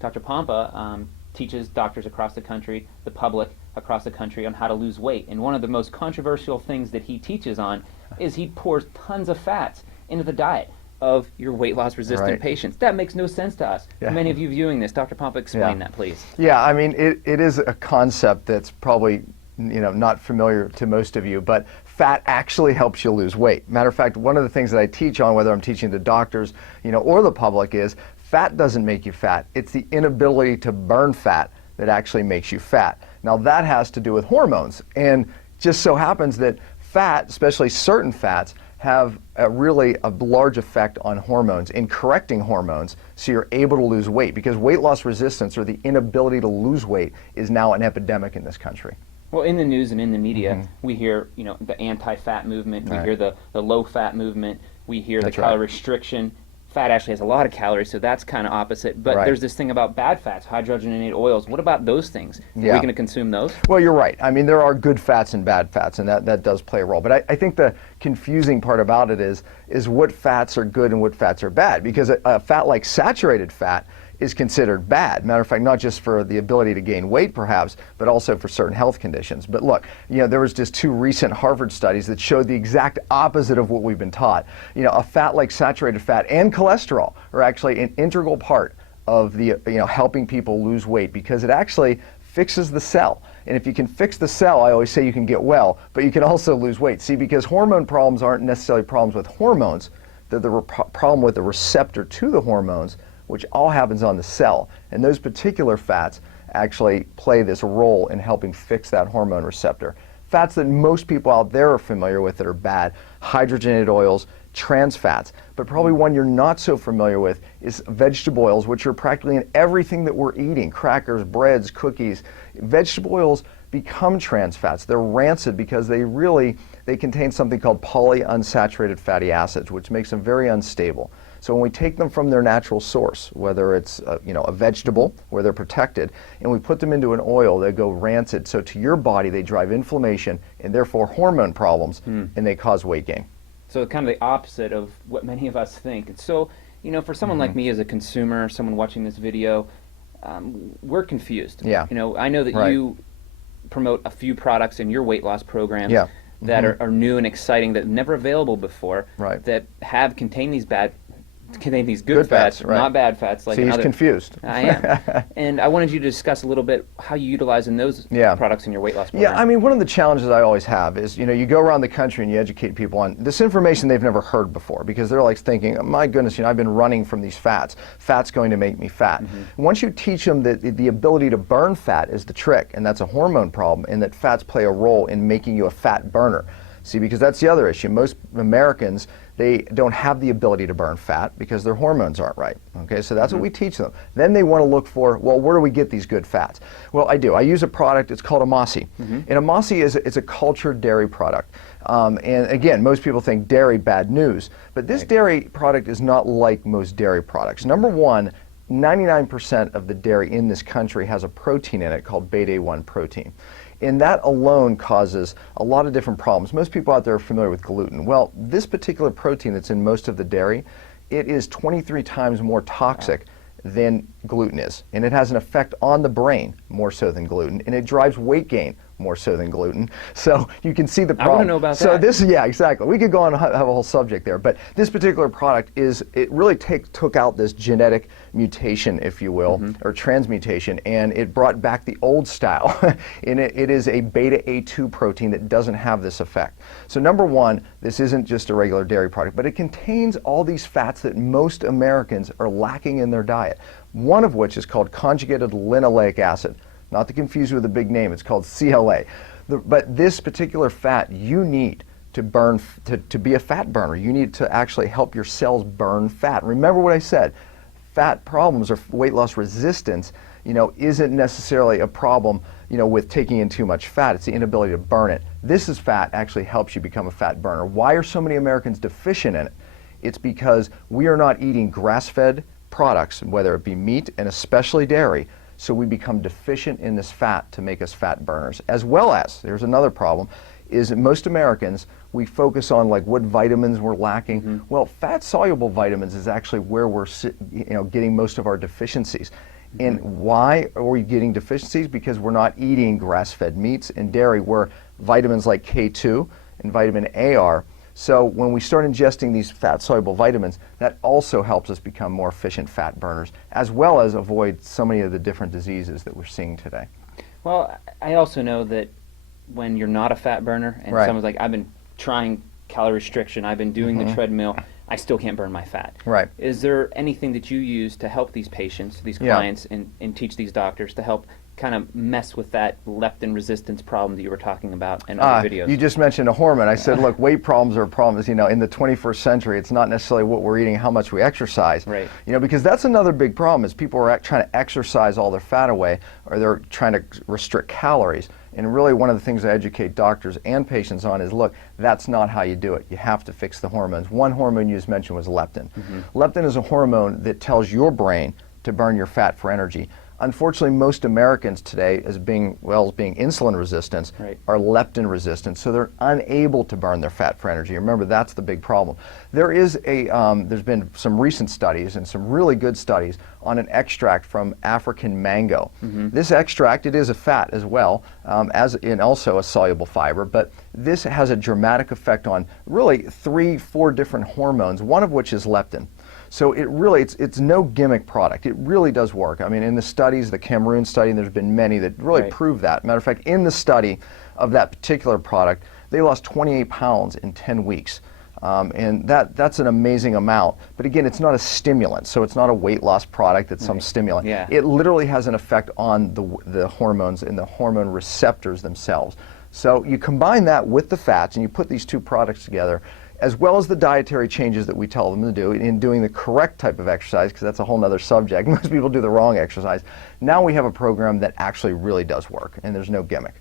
Dr. Pompa teaches doctors across the country, the public across the country, on how to lose weight. And one of the most controversial things that he teaches on is he pours tons of fats into the diet of your weight loss resistant patients. That makes no sense to us. Yeah. Many of you viewing this, Dr. Pompa, explain that, please. Yeah, I mean, it is a concept that's probably not familiar to most of you, but fat actually helps you lose weight. Matter of fact, one of the things that I teach on, whether I'm teaching to doctors, or the public, is fat doesn't make you fat. It's the inability to burn fat that actually makes you fat. Now that has to do with hormones, and just so happens that fat, especially certain fats, have a large effect on hormones, in correcting hormones, so you're able to lose weight, because weight loss resistance, or the inability to lose weight, is now an epidemic in this country. Well, in the news and in the media, we hear, the anti-fat movement, we hear the low-fat movement, we hear the calorie restriction. Fat actually has a lot of calories, so that's kind of opposite. But there's this thing about bad fats, hydrogenated oils. What about those things? Are we going to consume those? Well, you're right. I mean, there are good fats and bad fats, and that does play a role. But I think the confusing part about it is what fats are good and what fats are bad. Because a fat like saturated fat is considered bad. Matter of fact, not just for the ability to gain weight perhaps, but also for certain health conditions. But look, there was just 2 recent Harvard studies that showed the exact opposite of what we've been taught. A fat like saturated fat and cholesterol are actually an integral part of the helping people lose weight, because it actually fixes the cell. And if you can fix the cell, I always say you can get well, but you can also lose weight. See, because hormone problems aren't necessarily problems with hormones, they're the problem with the receptor to the hormones, which all happens on the cell. And those particular fats actually play this role in helping fix that hormone receptor. Fats that most people out there are familiar with that are bad: hydrogenated oils, trans fats. But probably one you're not so familiar with is vegetable oils, which are practically in everything that we're eating: crackers, breads, cookies. Vegetable oils become trans fats. They're rancid because they contain something called polyunsaturated fatty acids, which makes them very unstable. So when we take them from their natural source, whether it's a vegetable where they're protected, and we put them into an oil, they go rancid. So to your body, they drive inflammation and therefore hormone problems, and they cause weight gain. So kind of the opposite of what many of us think. And so, for someone like me as a consumer, someone watching this video, we're confused. Yeah. I know that you promote a few products in your weight loss programs that are new and exciting, that never available before, that contain these good fats, not bad fats. Like he's confused. I am. And I wanted you to discuss a little bit how you utilize those products in your weight loss program. Yeah, I mean, one of the challenges I always have is, you go around the country and you educate people on this information they've never heard before, because they're like thinking, oh, my goodness, I've been running from these fats. Fat's going to make me fat. Once you teach them that the ability to burn fat is the trick, and that's a hormone problem, and that fats play a role in making you a fat burner. See, because that's the other issue. Most Americans, they don't have the ability to burn fat because their hormones aren't right. Okay, so that's what we teach them. Then they want to look for, well, where do we get these good fats? Well, I do. I use a product, it's called Amasi. And Amasi is a cultured dairy product. And again, most people think dairy, bad news. But this dairy product is not like most dairy products. Number one, 99% of the dairy in this country has a protein in it called beta-1 protein. And that alone causes a lot of different problems. Most people out there are familiar with gluten. Well, this particular protein that's in most of the dairy, it is 23 times more toxic than gluten is. And it has an effect on the brain more so than gluten. And it drives weight gain more so than gluten. So you can see the problem. I want to know about that. So yeah, exactly. We could go on and have a whole subject there. But this particular product it really took out this genetic mutation, if you will, or transmutation, and it brought back the old style. And it is a beta-A2 protein that doesn't have this effect. So number one, this isn't just a regular dairy product, but it contains all these fats that most Americans are lacking in their diet. One of which is called conjugated linoleic acid. Not to confuse with a big name, it's called CLA. But this particular fat you need to burn, to be a fat burner. You need to actually help your cells burn fat. Remember what I said, fat problems or weight loss resistance, isn't necessarily a problem, with taking in too much fat. It's the inability to burn it. This fat actually helps you become a fat burner. Why are so many Americans deficient in it? It's because we are not eating grass-fed products, whether it be meat and especially dairy, so we become deficient in this fat to make us fat burners. As well as, there's another problem, is that most Americans, we focus on like what vitamins we're lacking. Well, fat-soluble vitamins is actually where we're getting most of our deficiencies. And why are we getting deficiencies? Because we're not eating grass-fed meats and dairy, where vitamins like K2 and vitamin A are. So when we start ingesting these fat-soluble vitamins, that also helps us become more efficient fat burners, as well as avoid so many of the different diseases that we're seeing today. Well, I also know that when you're not a fat burner and someone's like, I've been trying calorie restriction, I've been doing the treadmill, I still can't burn my fat. Right. Is there anything that you use to help these patients, these clients, and teach these doctors to help kind of mess with that leptin resistance problem that you were talking about in other videos? You just mentioned a hormone. I said, look, weight problems are problems. In the 21st century, it's not necessarily what we're eating, how much we exercise. Right. Because that's another big problem is people are trying to exercise all their fat away, or they're trying to restrict calories. And really one of the things I educate doctors and patients on is, look, that's not how you do it. You have to fix the hormones. One hormone you just mentioned was leptin. Leptin is a hormone that tells your brain to burn your fat for energy. Unfortunately, most Americans today, as being insulin resistant, are leptin resistant, so they're unable to burn their fat for energy. Remember, that's the big problem. There's been some recent studies and some really good studies on an extract from African mango. This extract, it is a fat as well, and also a soluble fiber, but this has a dramatic effect on really 3-4 different hormones, one of which is leptin. So it's no gimmick product. It really does work. I mean, in the studies, the Cameroon study, and there's been many that really prove that. Matter of fact, in the study of that particular product, they lost 28 pounds in 10 weeks. And that's an amazing amount. But again, it's not a stimulant, so it's not a weight loss product, it's some stimulant. It literally has an effect on the hormones and the hormone receptors themselves. So you combine that with the fats and you put these two products together, as well as the dietary changes that we tell them to do in doing the correct type of exercise, because that's a whole other subject. Most people do the wrong exercise. Now we have a program that actually really does work, and there's no gimmick.